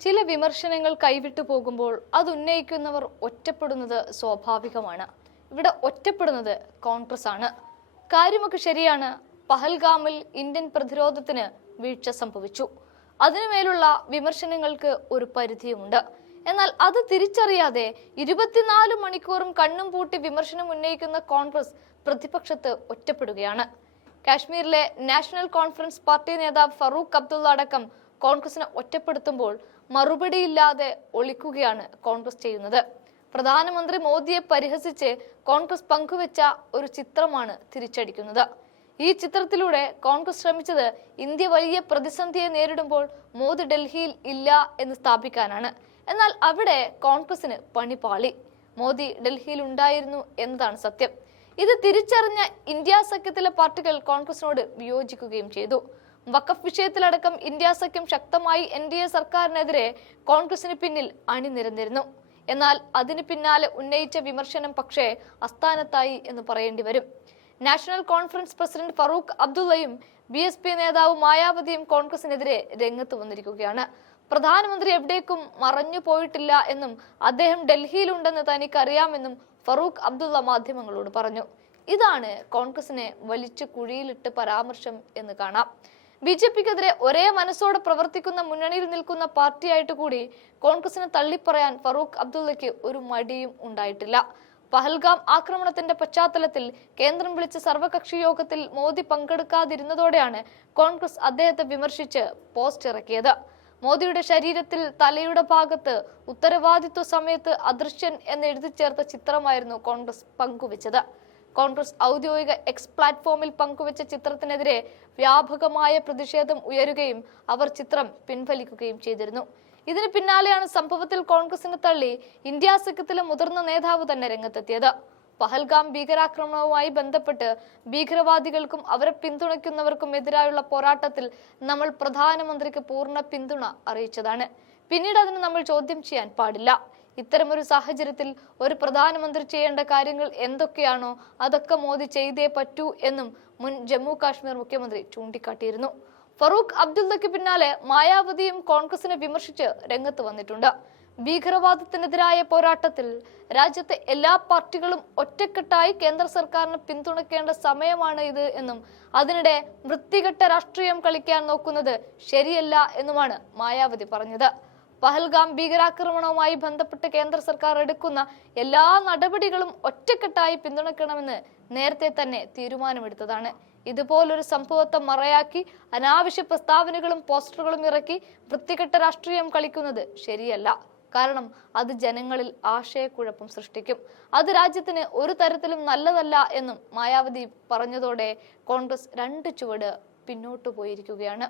ചില വിമർശനങ്ങൾ കൈവിട്ടു പോകുമ്പോൾ അത് ഉന്നയിക്കുന്നവർ ഒറ്റപ്പെടുന്നത് സ്വാഭാവികമാണ്. ഇവിടെ ഒറ്റപ്പെടുന്നത് കോൺഗ്രസ് ആണ്. കാര്യമൊക്കെ ശരിയാണ്. പഹൽഗാമിൽ ഇന്ത്യൻ പ്രതിരോധത്തിന് വീഴ്ച സംഭവിച്ചു. അതിനുമേലുള്ള വിമർശനങ്ങൾക്ക് ഒരു പരിധിയുമുണ്ട്. എന്നാൽ അത് തിരിച്ചറിയാതെ ഇരുപത്തിനാല് മണിക്കൂറും കണ്ണും പൂട്ടി വിമർശനം ഉന്നയിക്കുന്ന കോൺഗ്രസ് പ്രതിപക്ഷത്ത് ഒറ്റപ്പെടുകയാണ്. കാശ്മീരിലെ നാഷണൽ കോൺഫറൻസ് പാർട്ടി നേതാവ് ഫറൂഖ് അബ്ദുള്ള അടക്കം കോൺഗ്രസിനെ ഒറ്റപ്പെടുത്തുമ്പോൾ മറുപടിയില്ലാതെ ഒളിക്കുകയാണ് കോൺഗ്രസ് ചെയ്യുന്നത്. പ്രധാനമന്ത്രി മോദിയെ പരിഹസിച്ച് കോൺഗ്രസ് പങ്കുവെച്ച ഒരു ചിത്രമാണ് തിരിച്ചടിക്കുന്നത്. ഈ ചിത്രത്തിലൂടെ കോൺഗ്രസ് ശ്രമിച്ചത് ഇന്ത്യ വലിയ പ്രതിസന്ധിയെ നേരിടുമ്പോൾ മോദി ഡൽഹിയിൽ ഇല്ല എന്ന് സ്ഥാപിക്കാനാണ്. എന്നാൽ അവിടെ കോൺഗ്രസിന് പണിപാളി മോദി ഡൽഹിയിൽ ഉണ്ടായിരുന്നു എന്നതാണ് സത്യം. ഇത് തിരിച്ചറിഞ്ഞ ഇന്ത്യ സഖ്യത്തിലെ പാർട്ടികൾ കോൺഗ്രസിനോട് വിയോജിക്കുകയും ചെയ്തു. വഖഫ് വിഷയത്തിലടക്കം ഇന്ത്യ സഖ്യം ശക്തമായി എൻ ഡി എ സർക്കാരിനെതിരെ കോൺഗ്രസിന് പിന്നിൽ അണിനിരന്നിരുന്നു. എന്നാൽ അതിന് പിന്നാലെ ഉന്നയിച്ച വിമർശനം പക്ഷേ അസ്ഥാനത്തായി എന്ന് പറയേണ്ടി വരും. നാഷണൽ കോൺഫറൻസ് പ്രസിഡന്റ് ഫറൂഖ് അബ്ദുള്ളയും ബി എസ് പി നേതാവ് മായാവതിയും കോൺഗ്രസിനെതിരെ രംഗത്ത് വന്നിരിക്കുകയാണ്. പ്രധാനമന്ത്രി എവിടേക്കും മറഞ്ഞു പോയിട്ടില്ല എന്നും അദ്ദേഹം ഡൽഹിയിലുണ്ടെന്ന് തനിക്കറിയാമെന്നും ഫറൂഖ് അബ്ദുള്ള മാധ്യമങ്ങളോട് പറഞ്ഞു. ഇതാണ് കോൺഗ്രസിനെ വലിച്ചു കുഴിയിലിട്ട് പരാമർശം എന്ന് കാണാം. ബി ജെ പിക്കെതിരെ ഒരേ മനസ്സോടെ പ്രവർത്തിക്കുന്ന മുന്നണിയിൽ നിൽക്കുന്ന പാർട്ടിയായിട്ട് കൂടി കോൺഗ്രസിനെ തള്ളിപ്പറയാൻ ഫറൂഖ് അബ്ദുള്ളയ്ക്ക് ഒരു മടിയും ഉണ്ടായിട്ടില്ല. പഹൽഗാം ആക്രമണത്തിന്റെ പശ്ചാത്തലത്തിൽ കേന്ദ്രം വിളിച്ച സർവകക്ഷി യോഗത്തിൽ മോദി പങ്കെടുക്കാതിരുന്നതോടെയാണ് കോൺഗ്രസ് അദ്ദേഹത്തെ വിമർശിച്ച് പോസ്റ്റ് ഇറക്കിയത് മോദിയുടെ ശരീരത്തിൽ തലയുടെ ഭാഗത്ത് ഉത്തരവാദിത്വ സമയത്ത് അദൃശ്യൻ എന്ന് എഴുതി ചേർത്ത ചിത്രമായിരുന്നു കോൺഗ്രസ് പങ്കുവച്ചത്. കോൺഗ്രസ് ഔദ്യോഗിക എക്സ് പ്ലാറ്റ്ഫോമിൽ പങ്കുവച്ച ചിത്രത്തിനെതിരെ വ്യാപകമായ പ്രതിഷേധം ഉയരുകയും അവർ ചിത്രം പിൻവലിക്കുകയും ചെയ്തിരുന്നു. ഇതിന് പിന്നാലെയാണ് സംഭവത്തിൽ കോൺഗ്രസിനെ തള്ളി ഇന്ത്യ സഖ്യത്തിലെ മുതിർന്ന നേതാവ് തന്നെ രംഗത്തെത്തിയത്. പഹൽഗാം ഭീകരാക്രമണവുമായി ബന്ധപ്പെട്ട് ഭീകരവാദികൾക്കും അവരെ പിന്തുണയ്ക്കുന്നവർക്കും എതിരായുള്ള പോരാട്ടത്തിൽ നമ്മൾ പ്രധാനമന്ത്രിക്ക് പൂർണ പിന്തുണ അറിയിച്ചതാണ്. പിന്നീട് അതിന് നമ്മൾ ചോദ്യം ചെയ്യാൻ പാടില്ല. ഇത്തരമൊരു സാഹചര്യത്തിൽ ഒരു പ്രധാനമന്ത്രി ചെയ്യേണ്ട കാര്യങ്ങൾ എന്തൊക്കെയാണോ അതൊക്കെ മോദി ചെയ്തേ പറ്റൂ എന്നും മുൻ ജമ്മു കാശ്മീർ മുഖ്യമന്ത്രി ചൂണ്ടിക്കാട്ടിയിരുന്നു. ഫറൂഖ് അബ്ദുള്ളയ്ക്ക് പിന്നാലെ മായാവതിയും കോൺഗ്രസിനെ വിമർശിച്ച് രംഗത്ത് വന്നിട്ടുണ്ട്. ഭീകരവാദത്തിനെതിരായ പോരാട്ടത്തിൽ രാജ്യത്തെ എല്ലാ പാർട്ടികളും ഒറ്റക്കെട്ടായി കേന്ദ്ര സർക്കാരിനെ പിന്തുണക്കേണ്ട സമയമാണ് ഇത് എന്നും അതിനിടെ വൃത്തികെട്ട രാഷ്ട്രീയം കളിക്കാൻ നോക്കുന്നത് ശരിയല്ല എന്നുമാണ് മായാവതി പറഞ്ഞത്. പഹൽഗാം ഭീകരാക്രമണവുമായി ബന്ധപ്പെട്ട് കേന്ദ്ര സർക്കാർ എടുക്കുന്ന എല്ലാ നടപടികളും ഒറ്റക്കെട്ടായി പിന്തുണക്കണമെന്ന് നേരത്തെ തന്നെ തീരുമാനമെടുത്തതാണ്. ഇതുപോലൊരു സംഭവത്തെ മറയാക്കി അനാവശ്യ പ്രസ്താവനകളും പോസ്റ്ററുകളും ഇറക്കി വൃത്തികെട്ട രാഷ്ട്രീയം കളിക്കുന്നത് ശരിയല്ല. കാരണം അത് ജനങ്ങളിൽ ആശയക്കുഴപ്പം സൃഷ്ടിക്കും. അത് രാജ്യത്തിന് ഒരു തരത്തിലും നല്ലതല്ല എന്നും മായാവതി പറഞ്ഞതോടെ കോൺഗ്രസ് രണ്ട് ചുവട് പിന്നോട്ടു പോയിരിക്കുകയാണ്.